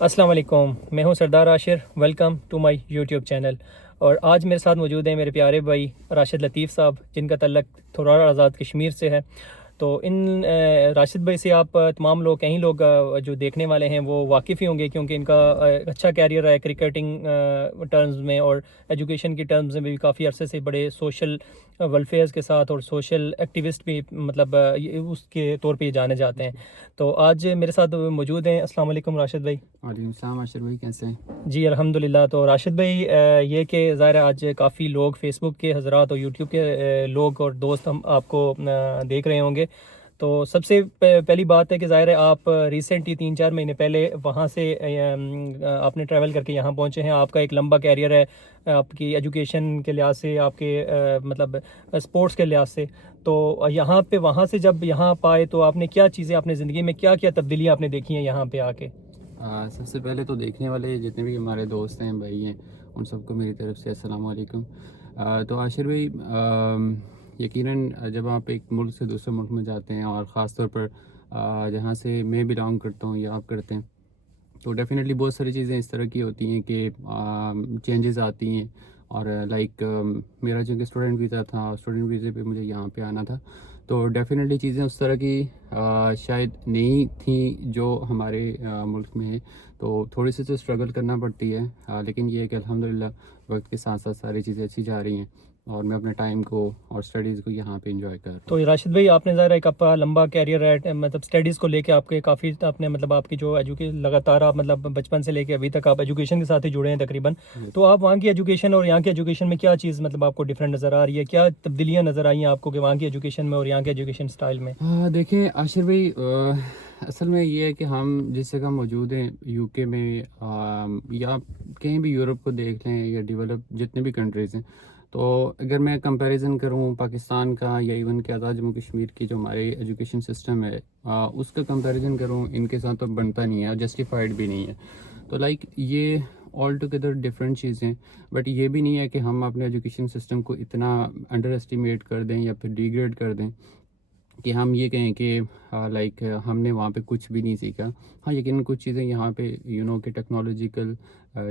السلام علیکم، میں ہوں Sardar Ashar. Welcome to my YouTube channel. اور آج میرے ساتھ موجود ہیں میرے پیارے بھائی راشد لطیف صاحب، جن کا تعلق تھورار آزاد کشمیر سے ہے. تو ان راشد بھائی سے آپ تمام لوگ، کئی لوگ جو دیکھنے والے ہیں وہ واقف ہی ہوں گے، کیونکہ ان کا اچھا کیریئر ہے کرکٹنگ ٹرمز میں اور ایجوکیشن کی ٹرمز میں بھی. کافی عرصے سے بڑے سوشل ویلفیئرز کے ساتھ اور سوشل ایکٹیوسٹ بھی مطلب اس کے طور پہ یہ جانے جاتے ہیں. تو آج میرے ساتھ موجود ہیں. السلام علیکم راشد بھائی. وعلیکم السلام عاشر بھائی، کیسے ہیں؟ جی الحمدللہ. تو راشد بھائی، یہ کہ ظاہر ہے آج کافی لوگ فیس بک کے حضرات اور یوٹیوب کے لوگ اور دوست ہم آپ کو دیکھ رہے ہوں گے. تو سب سے پہلی بات ہے کہ ظاہر ہے آپ ریسنٹلی 3-4 مہینے پہلے وہاں سے آپ نے ٹریول کر کے یہاں پہنچے ہیں. آپ کا ایک لمبا کیریئر ہے آپ کی ایجوکیشن کے لحاظ سے، آپ کے مطلب اسپورٹس کے لحاظ سے. تو یہاں پہ وہاں سے جب یہاں آپ آئے تو آپ نے کیا چیزیں اپنے زندگی میں کیا کیا تبدیلیاں آپ نے دیکھی ہیں یہاں پہ آ کے؟ سب سے پہلے تو دیکھنے والے جتنے بھی ہمارے دوست ہیں، بھائی ہیں، ان سب کو میری طرف سے السلام علیکم. تو عاشر بھائی، یقیناً جب آپ ایک ملک سے دوسرے ملک میں جاتے ہیں، اور خاص طور پر جہاں سے میں بلانگ کرتا ہوں یا آپ کرتے ہیں، تو ڈیفینیٹلی بہت ساری چیزیں اس طرح کی ہوتی ہیں کہ چینجز آتی ہیں. اور لائک میرا چونکہ اسٹوڈنٹ ویزا تھا، اسٹوڈنٹ ویزے پہ مجھے یہاں پہ آنا تھا، تو ڈیفینیٹلی چیزیں اس طرح کی شاید نہیں تھیں جو ہمارے ملک میں ہے. تو تھوڑی سی تو اسٹرگل کرنا پڑتی ہے، لیکن یہ ہے کہ الحمدللہ وقت کے ساتھ ساتھ ساری چیزیں اچھی جا رہی ہیں، اور میں اپنے ٹائم کو اور اسٹڈیز کو یہاں پہ انجوائے کر رہا ہوں. تو راشد بھائی، آپ نے ظاہر ایک آپ کا لمبا کیریئر ہے، مطلب اسٹڈیز کو لے کے آپ کے کافی آپ نے مطلب آپ کی جو لگاتار آپ مطلب بچپن سے لے کے ابھی تک آپ ایجوکیشن کے ساتھ ہی جڑے ہیں تقریباً. تو آپ وہاں کی ایجوکیشن اور یہاں کی ایجوکیشن میں کیا چیز مطلب آپ کو ڈفرینٹ نظر آ رہی ہے؟ کیا تبدیلیاں نظر آئی ہیں آپ کو کہ وہاں کی ایجوکیشن میں اور یہاں کے ایجوکیشن سٹائل میں؟ دیکھیں عاشر بھائی، اصل میں یہ ہے کہ ہم جس جگہ موجود ہیں یو کے میں، یا کہیں بھی یورپ کو دیکھ لیں یا ڈیولپ جتنے بھی کنٹریز ہیں، تو اگر میں کمپیریزن کروں پاکستان کا یا ایون کہ آزاد جموں کشمیر کی جو ہماری ایجوکیشن سسٹم ہے، اس کا کمپیریزن کروں ان کے ساتھ، تو بنتا نہیں ہے اور جسٹیفائڈ بھی نہیں ہے. تو لائک یہ آل ٹوگیدر ڈفرینٹ چیزیں. بٹ یہ بھی نہیں ہے کہ ہم اپنے ایجوکیشن سسٹم کو اتنا انڈر اسٹیمیٹ کر دیں یا پھر ڈیگریڈ کر دیں کہ ہم یہ کہیں کہ لائک ہم نے وہاں پہ کچھ بھی نہیں سیکھا. ہاں، یقیناً کچھ چیزیں یہاں پہ کہ ٹیکنالوجیکل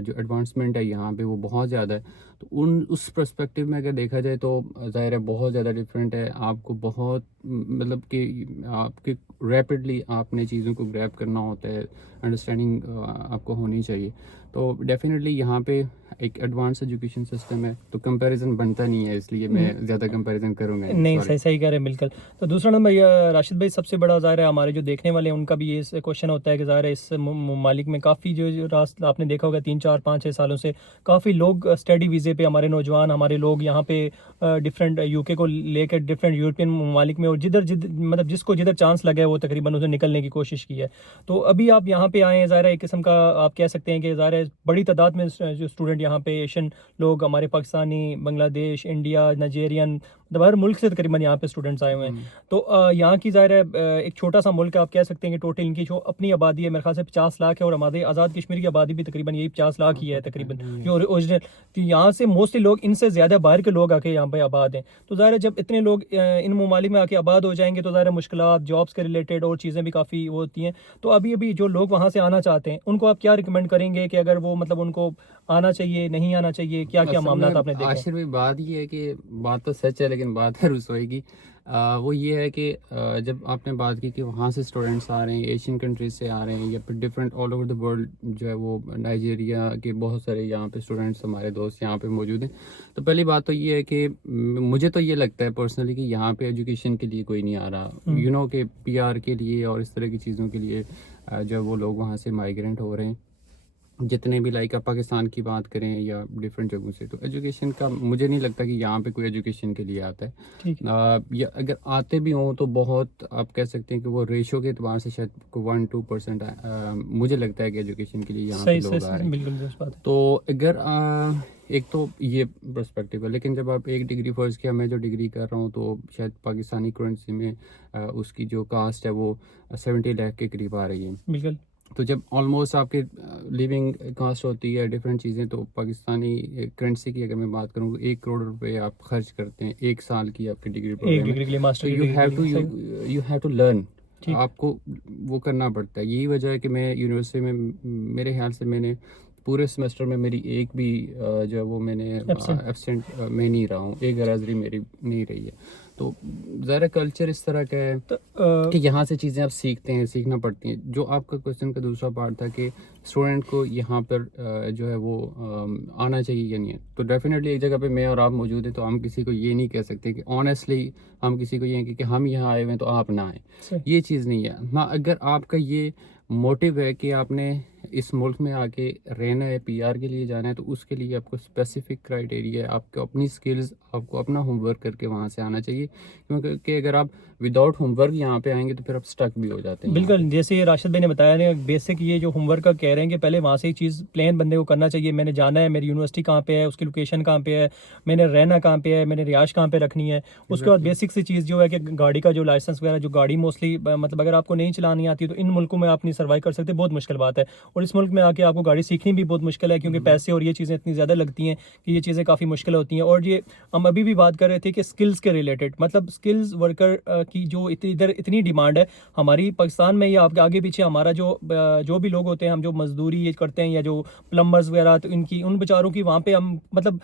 جو ایڈوانسمنٹ ہے یہاں پہ وہ بہت زیادہ ہے. تو اس پرسپیکٹیو میں اگر دیکھا جائے تو ظاہر ہے بہت زیادہ ڈفرینٹ ہے. آپ کو بہت مطلب کہ آپ کے ریپڈلی آپ نے چیزوں کو گریب کرنا ہوتا ہے، انڈرسٹینڈنگ آپ کو ہونی چاہیے. تو ڈیفینیٹلی یہاں پہ ایک ایڈوانس ایجوکیشن سسٹم ہے، تو کمپیریزن بنتا نہیں ہے، اس لیے میں زیادہ کمپیریزن کروں گا نہیں، سوری. صحیح کہہ رہے ہیں بالکل. تو دوسرا نمبر راشد بھائی، سب سے بڑا ظاہر ہے ہمارے جو دیکھنے والے ہیں ان کا بھی یہ کوشچن ہوتا ہے کہ ظاہر ہے اس ممالک میں کافی جو آپ نے دیکھا ہوگا 3-4-5-6 سالوں سے کافی لوگ اسٹڈی ویزے پہ، ہمارے نوجوان، ہمارے لوگ یہاں پہ ڈفرینٹ یو کے کو لے کے ڈفرینٹ یورپین ممالک میں، اور مطلب جس کو جدھر چانس لگا ہے وہ تقریباً اسے نکلنے کی کوشش کی ہے. تو ابھی آپ یہاں پہ آئے ہیں، ظاہر ہے ایک قسم کا آپ کہہ سکتے ہیں کہ ظاہر ہے بڑی تعداد میں جو اسٹوڈنٹ یہاں پہ ایشین لوگ، ہمارے پاکستانی، بنگلہ دیش، انڈیا، نائجیرین، ہر ملک سے تقریباً یہاں پہ اسٹوڈنٹس آئے ہوئے ہیں. تو یہاں کی ظاہر ہے ایک چھوٹا سا ملک ہے، آپ کہہ سکتے ہیں کہ ٹوٹل ان کی جو اپنی آبادی ہے میرے خیال سے 50 لاکھ ہے، اور ہمارے آزاد کشمیر کی آبادی بھی تقریباً یہی 50 لاکھ ہی ہے تقریباً جو اوریجنل. تو یہاں سے موسٹلی لوگ ان سے زیادہ باہر کے لوگ آ کے یہاں پہ آباد ہیں. تو ظاہر ہے جب اتنے لوگ ان ممالک میں آ کے آباد ہو جائیں گے تو ظاہر ہے مشکلات جابس کے ریلیٹڈ اور چیزیں بھی کافی وہ ہوتی ہیں. تو ابھی جو لوگ وہاں سے آنا چاہتے ہیں ان کو آپ کیا ریکمینڈ کریں گے کہ اگر وہ مطلب ان کو آنا چاہیے، نہیں آنا چاہیے، کیا اصل میں معاملات آپ نے دیکھے؟ عاشر بھائی، بات یہ ہے کہ بات تو سچ ہے لیکن بات ہے رسوئی کی. وہ یہ ہے کہ جب آپ نے بات کی کہ وہاں سے اسٹوڈنٹس آ رہے ہیں، ایشین کنٹریز سے آ رہے ہیں، یا پھر different all over the world جو ہے وہ نائجیریا کے بہت سارے یہاں پہ اسٹوڈنٹس ہمارے دوست یہاں پہ موجود ہیں. تو پہلی بات تو یہ ہے کہ مجھے تو یہ لگتا ہے پرسنلی کہ یہاں پہ ایجوکیشن کے لیے کوئی نہیں آ رہا، کہ پی آر کے لیے اور اس طرح کی چیزوں کے لیے جو وہ لوگ وہاں سے مائیگرینٹ ہو رہے ہیں. جتنے بھی لائک آپ پاکستان کی بات کریں یا ڈفرینٹ جگہوں سے، تو ایجوکیشن کا مجھے نہیں لگتا کہ یہاں پہ کوئی ایجوکیشن کے لیے آتا ہے. یا اگر آتے بھی ہوں تو بہت آپ کہہ سکتے ہیں کہ وہ ریشو کے اعتبار سے شاید 1-2% مجھے لگتا ہے کہ ایجوکیشن کے لیے یہاں پہ لوگ آ رہے ہیں. بالکل درست بات ہے. تو اگر ایک تو یہ پرسپیکٹیو ہے، لیکن جب آپ ایک ڈگری فرض کیا، میں جو ڈگری کر رہا ہوں تو شاید پاکستانی کرنسی میں اس کی جو کاسٹ ہے وہ 70 لاکھ کے قریب آ رہی ہے. بالکل. تو جب آلموسٹ آپ کے لیونگ کاسٹ ہوتی ہے ڈفرینٹ چیزیں، تو پاکستانی کرنسی کی اگر میں بات کروں تو 1 کروڑ روپے آپ خرچ کرتے ہیں 1 سال کی آپ کی ڈگری پروگرام میں. ڈگری کے لیے، ماسٹر تو کی یو ڈگری کے لیے. Have to learn. آپ کو وہ کرنا پڑتا ہے. یہی وجہ ہے کہ میں یونیورسٹی میں میرے خیال سے میں نے پورے سمیسٹر میں میری ایک بھی جو ہے وہ میں نے ایبسینٹ میں نہیں رہا ہوں, ایک غیرحاضری میری نہیں رہی ہے. تو ظاہر کلچر اس طرح کا ہے کہ یہاں سے چیزیں آپ سیکھتے ہیں, سیکھنا پڑتی ہیں. جو آپ کا کوشچن کا دوسرا پارٹ تھا کہ اسٹوڈنٹ کو یہاں پر جو ہے وہ آنا چاہیے یا نہیں ہے, تو ڈیفینیٹلی ایک جگہ پہ میں اور آپ موجود ہیں تو ہم کسی کو یہ نہیں کہہ سکتے کہ آنیسٹلی ہم کسی کو یہ کہ ہم یہاں آئے ہوئے ہیں تو آپ نہ آئیں. یہ چیز نہیں ہے. ہاں اگر آپ کا یہ موٹیو ہے کہ آپ نے اس ملک میں آ کے رہنا ہے, پی آر کے لیے جانا ہے, تو اس کے لیے آپ کو اسپیسیفک کرائٹیریا ہے, آپ کو اپنی سکلز, آپ کو اپنا ہوم ورک کر کے وہاں سے آنا چاہیے. کیونکہ اگر آپ وداؤٹ ہوم ورک یہاں پہ آئیں گے تو پھر آپ اسٹک بھی ہو جاتے ہیں. بالکل, جیسے یہ راشد بھائی نے بتایا نا, بیسک یہ جو ہوم ورک کا کہہ رہے ہیں کہ پہلے وہاں سے یہ چیز پلان بندے کو کرنا چاہیے. میں نے جانا ہے, میری یونیورسٹی کہاں پہ ہے, اس کی لوکیشن کہاں پہ ہے, میں نے رہنا کہاں پہ ہے, میں نے رہائش کہاں پہ رکھنی ہے. اس کے بعد بیسک سی چیز جو ہے کہ گاڑی کا جو لائسنس وغیرہ, جو گاڑی موسٹلی مطلب اگر آپ کو نہیں چلانی آتی تو ان ملکوں میں آپ نہیں سروائیو کر سکتے, بہت مشکل بات ہے. اور اس ملک میں آ کے آپ کو گاڑی سیکھنی بھی بہت مشکل ہے, کیونکہ پیسے اور یہ چیزیں اتنی زیادہ لگتی ہیں کہ یہ چیزیں کافی مشکل ہوتی ہیں. اور یہ ہم ابھی بھی بات کر رہے تھے کہ اسکلز کے ریلیٹڈ, مطلب اسکلز ورکر کی جو ادھر اتنی ڈیمانڈ ہے ہماری پاکستان میں, یا آپ کے آگے پیچھے ہمارا جو بھی لوگ ہوتے ہیں, ہم جو مزدوری کرتے ہیں یا جو پلمبرز وغیرہ, تو ان بیچاروں کی وہاں پہ ہم مطلب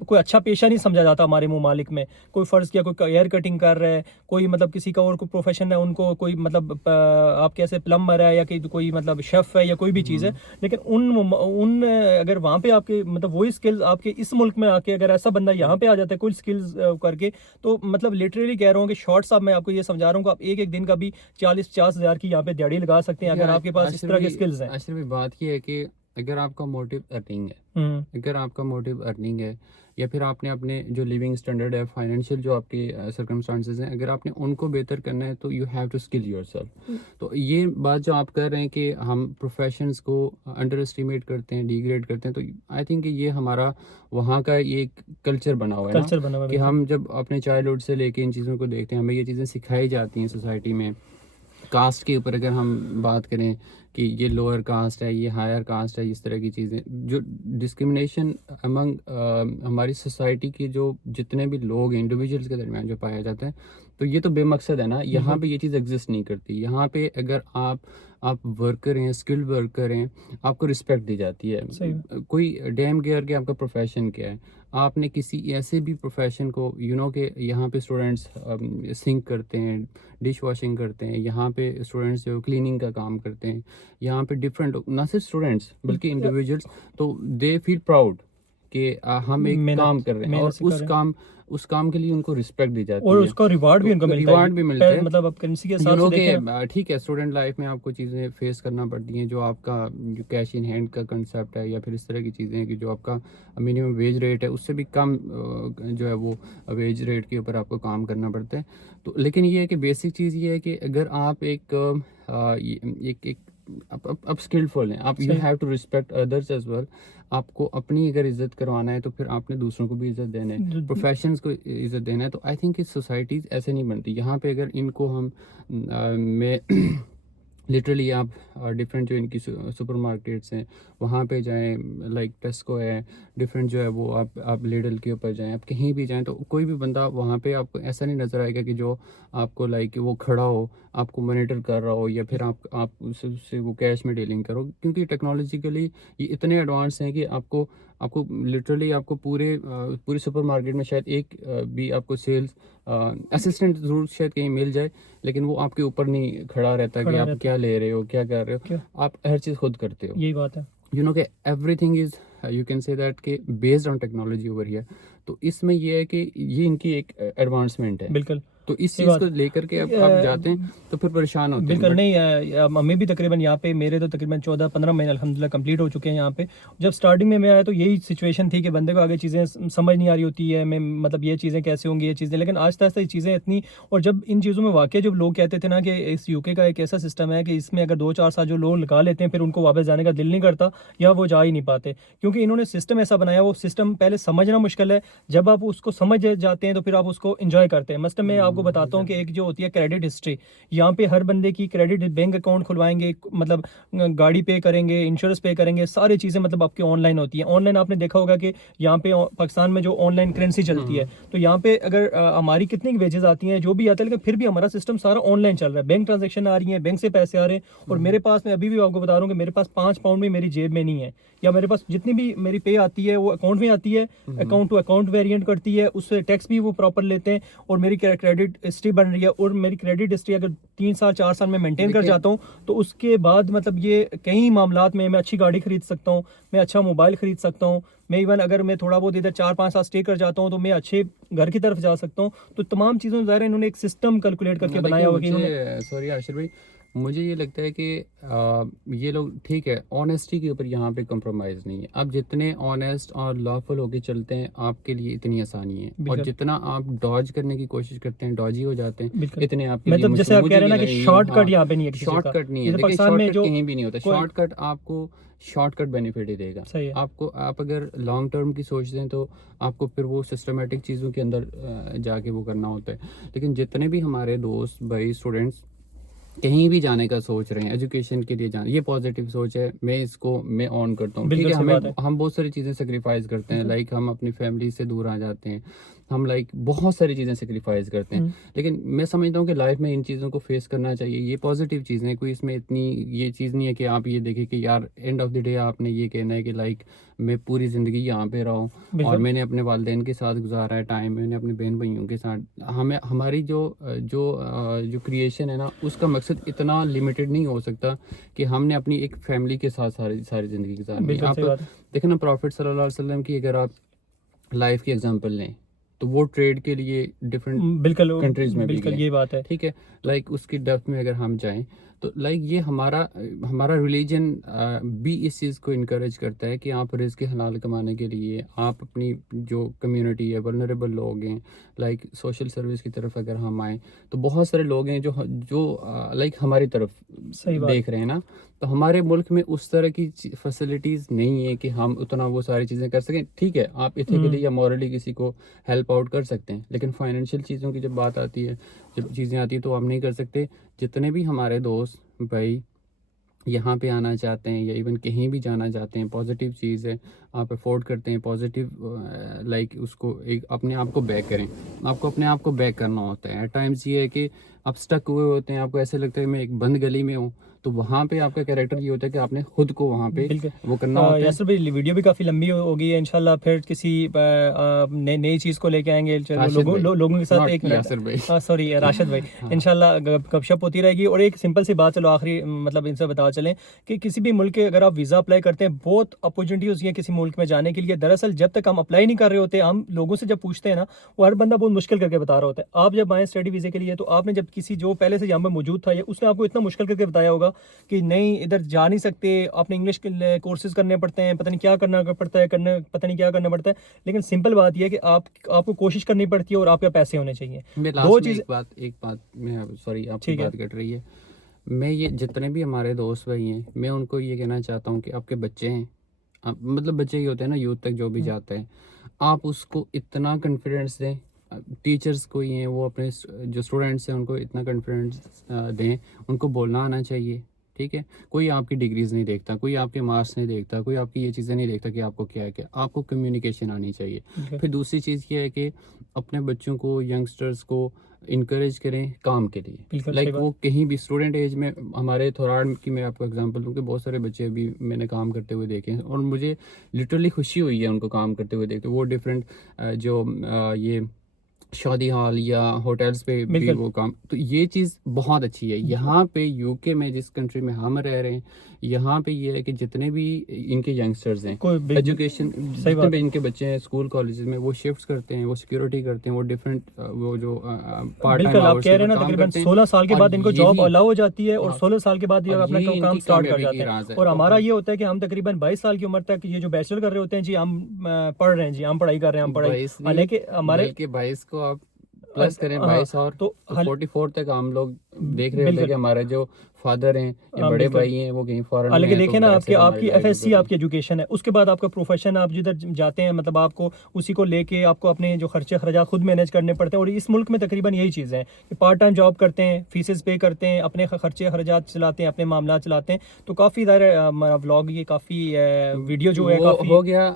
کوئی اچھا پیشہ نہیں سمجھا جاتا ہمارے ممالک میں. کوئی فرض کیا کوئی ہیئر کٹنگ کر رہا ہے, کوئی مطلب کسی کا اور کوئی پروفیشن ہے, ان کو کوئی مطلب آپ کیسے پلمبر ہے یا کوئی مطلب شیف ہے یا کوئی بھی چیز ہے, لیکن ان اگر وہاں پہ آپ کے مطلب وہی اسکلز آپ کے اس ملک میں آ کے اگر ایسا بندہ یہاں پہ آ جاتا ہے کوئی اسکلز کر کے, تو مطلب لٹرلی کہہ رہا ہوں کہ شارٹ صاحب میں آپ کو یہ سمجھا رہا ہوں کہ آپ ایک دن کا بھی 40-50 ہزار کی یہاں پہ دیہڑی لگا سکتے ہیں اگر آپ کے پاس اس طرح کے اسکلز ہیں. اشرف, بات یہ ہے کہ اگر آپ کا موٹیو ارننگ ہے, اگر آپ کا موٹیو ارننگ ہے, یا پھر آپ نے اپنے جو لیونگ اسٹینڈرڈ ہے, فائنینشیل جو آپ کے سرکمسٹانسز ہیں, اگر آپ نے ان کو بہتر کرنا ہے تو you have to skill yourself. تو یہ بات جو آپ کر رہے ہیں کہ ہم پروفیشنز کو انڈر اسٹیمیٹ کرتے ہیں, ڈی گریڈ کرتے ہیں, تو آئی تھنک کہ یہ ہمارا وہاں کا یہ کلچر بنا ہوا ہے نا, کہ ہم جب اپنے چائلڈہڈ سے لے کے ان چیزوں کو دیکھتے ہیں, ہمیں یہ چیزیں سکھائی جاتی ہیں سوسائٹی میں. کاسٹ کے اوپر اگر ہم بات کریں کہ یہ لوور کاسٹ ہے, یہ ہائر کاسٹ ہے, اس طرح کی چیزیں, جو ڈسکرمنیشن امنگ ہماری سوسائٹی کے جو جتنے بھی لوگ ہیں انڈیویجولس کے درمیان جو پایا جاتا ہے, تو یہ تو بے مقصد ہے نا. یہاں پہ یہ چیز ایگزسٹ نہیں کرتی. یہاں پہ اگر آپ ورکر ہیں, اسکلڈ ورکر ہیں, آپ کو رسپیکٹ دی جاتی ہے. کوئی ڈیم کیئر کہ آپ کا پروفیشن کیا ہے, آپ نے کسی ایسے بھی پروفیشن کو کہ یہاں پہ اسٹوڈنٹس سنک کرتے ہیں, ڈش واشنگ کرتے ہیں, یہاں پہ اسٹوڈنٹس جو کلیننگ کا کام کرتے ہیں, یہاں پہ ڈفرینٹ نہ صرف اسٹوڈنٹس بلکہ انڈیویجولس, تو دے فیل پراؤڈ کہ ہم ایک کام کر رہے ہیں, اور اس کام کے لیے ان کو رسپیکٹ دی جاتی ہے, اور اس کا ریوارڈ بھی ان کو ملتا ہے. مطلب اب کرنسی کے حساب سے دیکھیں, ٹھیک ہے, اسٹوڈنٹ لائف میں آپ کو چیزیں فیس کرنا پڑتی ہیں, جو آپ کا جو کیش ان ہینڈ کا کنسیپٹ ہے, یا پھر اس طرح کی چیزیں ہیں کہ جو آپ کا منیمم ویج ریٹ ہے اس سے بھی کم جو ہے وہ ویج ریٹ کے اوپر آپ کو کام کرنا پڑتا ہے. تو لیکن یہ ہے کہ بیسک چیز یہ ہے کہ اگر آپ ایک اب اسکلفل ہیں, آپ you have to respect others as well. آپ کو اپنی اگر عزت کروانا ہے تو پھر آپ نے دوسروں کو بھی عزت دینا ہے, پروفیشنز کو عزت دینا ہے. تو آئی تھنک کہ سوسائٹیز ایسے نہیں بنتی. یہاں پہ اگر ان کو ہم میں لٹرلی آپ ڈفرینٹ جو ان کی سپر مارکیٹس ہیں وہاں پہ جائیں, لائک ٹیسکو ہے, ڈفرینٹ جو ہے وہ آپ لیڈل کے اوپر جائیں, آپ کہیں بھی جائیں, تو کوئی بھی بندہ وہاں پہ آپ کو ایسا نہیں نظر آئے گا کہ جو آپ کو لائک وہ کھڑا ہو, آپ کو مانیٹر کر رہا ہو, یا پھر آپ اس سے وہ کیش میں ڈیلنگ کرو. کیونکہ ٹیکنالوجیکلی یہ اتنے ایڈوانس ہیں کہ آپ کو لٹرلی آپ کو پوری سپر مارکیٹ میں شاید ایک بھی آپ کو سیلز اسسٹنٹ ضرور شاید کہیں مل جائے, لیکن وہ آپ کے اوپر نہیں کھڑا رہتا کہ آپ کیا لے رہے ہو, کیا کر رہے ہو, آپ ہر چیز خود کرتے ہو. یہی بات ہے, کہ everything as you can say that کہ based on technology over here. تو اس میں یہ ہے کہ یہ ان کی ایک ایڈوانسمنٹ ہے. بالکل, تو اس چیز کو لے کر کے آپ جاتے ہیں تو پھر پریشان ہوتے ہیں. بالکل نہیں, ہمیں بھی تقریباً یہاں پہ میرے تو تقریباً 14-15 مہینے الحمدللہ کمپلیٹ ہو چکے ہیں یہاں پہ. جب سٹارٹنگ میں آیا تو یہی سچویشن تھی کہ بندے کو آگے چیزیں سمجھ نہیں آ رہی ہوتی ہے, میں مطلب یہ چیزیں کیسے ہوں گی, یہ چیزیں, لیکن آہستہ آہستہ یہ چیزیں اتنی, اور جب ان چیزوں میں واقع جب لوگ کہتے تھے نا کہ اس UK کا ایک ایسا سسٹم ہے کہ اس میں اگر 2-4 سال جو لوگ لگا لیتے ہیں پھر ان کو واپس جانے کا دل نہیں کرتا یا وہ جا ہی نہیں پاتے, کیونکہ انہوں نے سسٹم ایسا بنایا. وہ سسٹم پہلے سمجھنا مشکل ہے, جب آپ اس کو سمجھ جاتے ہیں تو پھر آپ اس کو انجوائے کرتے ہیں. مثلاً میں آپ آپ کو بتاتا ہوں کہ ایک جو ہوتی ہے کریڈٹ ہسٹری, یہاں پہ ہر بندے کی کریڈٹ بینک اکاؤنٹ کھلوائیں گے, مطلب گاڑی پے کریں گے, انشورنس پے کریں گے, ساری چیزیں مطلب آپ کی آن لائن ہوتی ہیں. آن لائن آپ نے دیکھا ہوگا کہ یہاں پہ پاکستان میں جو آن لائن کرنسی چلتی ہے, تو یہاں پہ اگر ہماری کتنی ویجز آتی ہیں جو بھی آتا ہے, لیکن پھر بھی ہمارا سسٹم سارا آن لائن چل رہا ہے. بینک ٹرانزیکشن آ رہی ہیں, بینک سے پیسے آ رہے ہیں, اور میرے پاس, میں ابھی بھی آپ کو بتا رہا ہوں کہ میرے پاس 5 پاؤنڈ بھی میری جیب میں نہیں ہے, یا میرے پاس جتنی بھی میری پے آتی ہے وہ اکاؤنٹ میں آتی ہے, اکاؤنٹ ٹو اکاؤنٹ ویریئنٹ کرتی ہے, اس سے ٹیکس بھی وہ پراپر لیتے ہیں, اور میری کریڈٹ ہسٹری بن رہی ہے. اور میری کریڈٹ ہسٹری اگر 3 سال 4 سال میں مینٹین کر جاتا ہوں تو اس کے بعد مطلب یہ کئی معاملات میں اچھی گاڑی خرید سکتا ہوں, میں اچھا موبائل خرید سکتا ہوں, میں ایون اگر میں تھوڑا بہت ادھر 4-5 سال اسٹے کر جاتا ہوں تو میں اچھے گھر کی طرف جا سکتا ہوں. تو تمام چیزوں ظاہر انہوں نے ایک سسٹم کیلکولیٹ کر کے بنایا ہوا کہ انہوں نے, سوری عاشر بھائی, مجھے یہ لگتا ہے کہ یہ لوگ ٹھیک ہے آنیسٹی کے اوپر یہاں پہ کمپرومائز نہیں ہے. آپ جتنے آنیسٹ اور لافل ہو کے چلتے ہیں آپ کے لیے اتنی آسانی ہے, اور جتنا آپ ڈاج کرنے کی کوشش کرتے ہیں ڈاجی ہو جاتے ہیں اتنے آپ کے لیے مطلب جیسے آپ کہہ رہے ہیں نا کہ شارٹ کٹ یہاں پہ نہیں ہے, شارٹ کٹ نہیں ہے. دیکھیں شارٹ کٹ کہیں بھی نہیں ہوتا, شارٹ کٹ آپ کو شارٹ کٹ بینیفٹ ہی دے گا. آپ کو, آپ اگر لانگ ٹرم کی سوچتے ہیں تو آپ کو پھر وہ سسٹمیٹک چیزوں کے اندر جا کے وہ کرنا ہوتا ہے. لیکن جتنے بھی ہمارے دوست بھائی اسٹوڈنٹس کہیں بھی جانے کا سوچ رہے ہیں, ایجوکیشن کے لیے جانا, یہ پازیٹیو سوچ ہے, میں اس کو میں آن کرتا ہوں. ٹھیک ہے, ہم بہت ساری چیزیں سیکریفائز کرتے ہیں, لائک ہم اپنی فیملی سے دور آ جاتے ہیں, ہم لائک بہت ساری چیزیں سیکریفائز کرتے ہیں, لیکن میں سمجھتا ہوں کہ لائف میں ان چیزوں کو فیس کرنا چاہیے. یہ پازیٹیو چیزیں ہیں, کوئی اس میں اتنی یہ چیز نہیں ہے کہ آپ یہ دیکھیں کہ یار اینڈ آف دی ڈے آپ نے یہ کہنا ہے کہ لائک میں پوری زندگی یہاں پہ رہا ہوں, اور میں نے اپنے والدین کے ساتھ گزارا ہے ٹائم, میں نے اپنے بہن بھائیوں کے ساتھ, ہماری جو کریشن ہے نا اس کا مقصد اتنا لمیٹڈ نہیں ہو سکتا کہ ہم نے اپنی ایک فیملی کے ساتھ ساری زندگی گزارنی ہے. آپ دیکھیں نا پروفٹ صلی اللہ علیہ وسلم کی اگر آپ لائف کی ایگزامپل لیں تو وہ ٹریڈ کے لیے ڈفرینٹ کنٹریز میں بھی گئے, یہ بات ہے. ٹھیک ہے, لائک اس کی ڈیپتھ میں اگر ہم جائیں تو لائک یہ ہمارا ریلیجن بھی اس چیز کو انکریج کرتا ہے کہ آپ رزق حلال کمانے کے لیے آپ اپنی جو کمیونٹی ہے, ولنریبل لوگ ہیں, لائک سوشل سروس کی طرف اگر ہم آئیں تو بہت سارے لوگ ہیں جو لائک ہماری طرف دیکھ رہے ہیں نا. تو ہمارے ملک میں اس طرح کی فیسلٹیز نہیں ہے کہ ہم اتنا وہ ساری چیزیں کر سکیں. ٹھیک ہے, آپ ایتھیکلی یا مورلی کسی کو ہیلپ آؤٹ کر سکتے ہیں, لیکن فائنینشیل چیزوں کی جب بات آتی ہے, جب چیزیں آتی ہیں تو ہم نہیں کر سکتے. جتنے بھی ہمارے دوست بھائی یہاں پہ آنا چاہتے ہیں یا ایون کہیں بھی جانا چاہتے ہیں, پازیٹیو چیز ہے, آپ افورڈ کرتے ہیں پازیٹیو, لائک اس کو ایک اپنے آپ کو بیک کریں. آپ کو اپنے آپ کو بیک کرنا ہوتا ہے. ایٹ ٹائمز یہ ہے کہ آپ اسٹک ہوئے ہوتے ہیں, آپ کو ایسے لگتا ہے میں ایک بند گلی میں ہوں, تو وہاں پہ آپ کا کیریکٹر یہ ہوتا ہے کہ آپ نے خود کو وہاں پہ وہ کرنا ہوتا ہے. یاسر بھائی ویڈیو بھی کافی لمبی ہو گئی ہے, انشاءاللہ پھر کسی نئی چیز کو لے کے آئیں گے لوگوں کے ساتھ. ایک منٹ, سوری راشد بھائی, انشاءاللہ گپ شپ ہوتی رہے گی. اور ایک سمپل سی بات, چلو آخری مطلب ان سے بتا چلیں کہ کسی بھی ملک کے اگر آپ ویزا اپلائی کرتے ہیں, بہت اپرچونیٹی ہوتی ہے کسی ملک میں جانے کے لیے. دراصل جب تک ہم اپلائی نہیں کر رہے ہوتے, ہم لوگوں سے جب پوچھتے ہیں نا, وہ ہر بندہ بہت مشکل کر کے بتا رہا ہوتا ہے. آپ جب آئیں اسٹڈی ویزے کے لیے تو آپ نے جب کسی جو پہلے سے یہاں پہ موجود تھا, اس نے آپ کو اتنا مشکل کر کے بتایا ہوگا کہ نہیں ادھر جا نہیں سکتے, آپ نے انگلش کے کورسز کرنے پڑتے ہیں, پتہ نہیں کیا کرنا پڑتا ہے, پتہ نہیں کیا کرنا پڑتا ہے. لیکن سمپل بات یہ ہے کہ آپ کو کوشش کرنی پڑتی ہے اور آپ کے پیسے ہونے چاہیے. دو چیز, ایک بات میں سوری آپ کی بات کٹ رہی ہے, میں یہ جتنے بھی ہمارے دوست بھائی ہیں میں ان کو یہ کہنا چاہتا ہوں کہ آپ کے بچے ہیں, مطلب بچے ہی ہوتے ہیں نا, یوتھ تک جو بھی جاتا ہے, آپ اس کو اتنا کانفیڈنس دیں. ٹیچرز کو ہی ہیں وہ اپنے جو اسٹوڈنٹس ہیں ان کو اتنا کانفیڈنس دیں, ان کو بولنا آنا چاہیے. ٹھیک ہے, کوئی آپ کی ڈگریز نہیں دیکھتا, کوئی آپ کے مارکس نہیں دیکھتا, کوئی آپ کی یہ چیزیں نہیں دیکھتا کہ آپ کو کیا ہے, کیا آپ کو کمیونیکیشن آنی چاہیے. پھر دوسری چیز یہ ہے کہ اپنے بچوں کو, ینگسٹرز کو انکریج کریں کام کے لیے. لائک وہ کہیں بھی اسٹوڈنٹ ایج میں, ہمارے تھوراڑ کی میں آپ کو اگزامپل دوں کہ بہت سارے بچے ابھی میں نے کام کرتے ہوئے دیکھے ہیں, اور مجھے لٹرلی خوشی ہوئی ہے ان کو کام کرتے ہوئے دیکھتے. وہ ڈفرینٹ جو یہ شادی ہال یا ہوٹلس پہ بھی وہ کام, تو یہ چیز بہت اچھی ہے. یہاں پہ یو کے میں جس کنٹری میں ہم رہ رہے ہیں, یہاں پہ یہ ہے کہ جتنے بھی ان کے ینگسٹرز ہیں, ایجوکیشن جتنے بھی ان کے بچے ہیں اسکول کالجز میں, وہ شفٹس کرتے ہیں, وہ سیکورٹی کرتے ہیں, وہ ڈفرینٹ وہ جو پارٹ ٹائم آپ کہہ رہے ہیں نا تقریباً 16 سال کے بعد ان کو جاب الاؤ ہو جاتی ہے, اور 16 سال کے بعد یہ اپنا کام سٹارٹ کر جاتے ہیں. اور ہمارا یہ ہوتا ہے کہ ہم تقریباً 22 سال کی عمر تک یہ جو بیچلر کر رہے ہوتے ہیں, جی ہم پڑھ رہے ہیں, جی ہم پڑھائی کر رہے ہیں, ہم پڑھائی, لیکن ہمارے 22 کو آپ پلس کریں 22 اور 44 تک ہم لوگ دیکھ رہے ہوتے ہیں کہ ہمارا جو فادر ہیں یا بڑے بھائی ہیں وہ کہیں فارن میں حالانکہ ہیں، دیکھیں تو نا گھر آپ سے کی ہماری ایف ایس سی لائف آپ کی ایجوکیشن ہے، اس کے بعد آپ کا پروفیشن، آپ جدھر جاتے ہیں مطلب آپ کو اسی کو لے کے آپ کو اپنے جو خرچے اخراجات خود مینیج کرنے پڑتے ہیں. اور اس ملک میں تقریباً یہی چیزیں ہیں کہ پارٹ ٹائم جاب کرتے ہیں، فیسز پے کرتے ہیں، اپنے خرچے اخراجات چلاتے ہیں، اپنے معاملات چلاتے ہیں. تو کافی ظاہر ہمارا ولاگ یہ کافی ویڈیو جو ہے وہ کافی ہو گیا.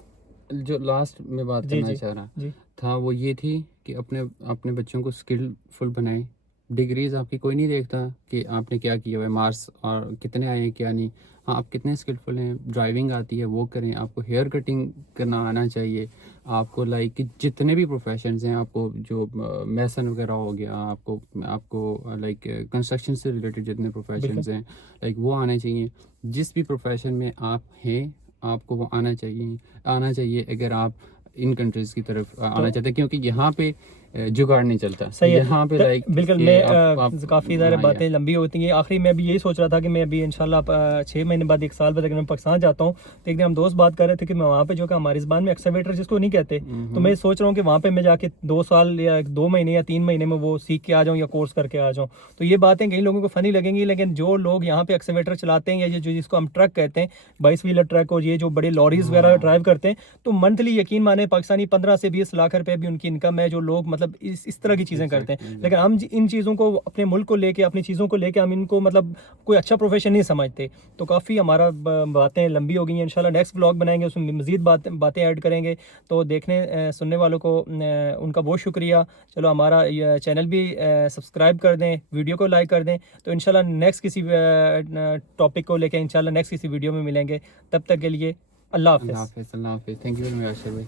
جو لاسٹ میں بات جی کرنا جی چاہ رہا جی تھا وہ یہ تھی کہ اپنے بچوں کو اسکل فل بنائیں. ڈگریز آپ کی کوئی نہیں دیکھتا کہ آپ نے کیا کیا ہوا ہے، مارکس اور کتنے آئے ہیں کیا نہیں. ہاں آپ کتنے اسکلفل ہیں، ڈرائیونگ آتی ہے وہ کریں، آپ کو ہیئر کٹنگ کرنا آنا چاہیے، آپ کو لائک کہ جتنے بھی پروفیشنز ہیں، آپ کو جو میسن وغیرہ ہو گیا، آپ کو لائک کنسٹرکشن سے ریلیٹڈ جتنے پروفیشنز ہیں لائک وہ آنے چاہیے. جس بھی پروفیشن میں آپ ہیں آپ کو وہ آنا چاہیے اگر آپ ان کنٹریز کی طرف آنا چاہتے ہیں، کیونکہ یہاں پہ جگاڑ نہیں چلتا. صحیح ہے. یہاں پہ لائک بالکل. میں کافی زیادہ باتیں لمبی ہوتی ہیں. آخری میں ابھی یہی سوچ رہا تھا کہ میں ابھی انشاءاللہ 6 مہینے بعد 1 سال بعد اگر میں پاکستان جاتا ہوں تو ایک دن ہم دوست بات کر رہے تھے کہ میں وہاں پہ جو کہ ہماری زبان میں ایکسکیویٹر جس کو نہیں کہتے، تو میں سوچ رہا ہوں کہ وہاں پہ میں جا کے 2 سال یا 2 مہینے یا 3 مہینے میں وہ سیکھ کے آ جاؤں یا کورس کر کے آ جاؤں. تو یہ باتیں کئی لوگوں کو فنی لگیں گی، لیکن جو لوگ یہاں پہ ایکسکیویٹر چلاتے ہیں یا جو جس کو ہم ٹرک کہتے ہیں، 22 ویلر ٹرک اور یہ جو بڑے لوریز وغیرہ ڈرائیو کرتے ہیں، تو منتھلی یقین مانے پاکستانی 15 سے 20 لاکھ روپے بھی ان کی انکم ہے. جو لوگ مطلب اس طرح کی چیزیں کرتے ہیں، لیکن ہم ان چیزوں کو اپنے ملک کو لے کے، اپنی چیزوں کو لے کے ہم ان کو مطلب کوئی اچھا پروفیشن نہیں سمجھتے. تو کافی ہمارا باتیں لمبی ہو گئی ہیں. انشاءاللہ نیکسٹ بلاگ بنائیں گے، اس میں مزید باتیں ایڈ کریں گے. تو دیکھنے سننے والوں کو ان کا بہت شکریہ. چلو ہمارا چینل بھی سبسکرائب کر دیں، ویڈیو کو لائک کر دیں. تو انشاءاللہ نیکسٹ کسی ٹاپک کو لے کے انشاءاللہ نیکسٹ کسی ویڈیو میں ملیں گے. تب تک کے لیے اللہ حافظ. اللہ حافظ. تھینک یو ویری مچ بھائی.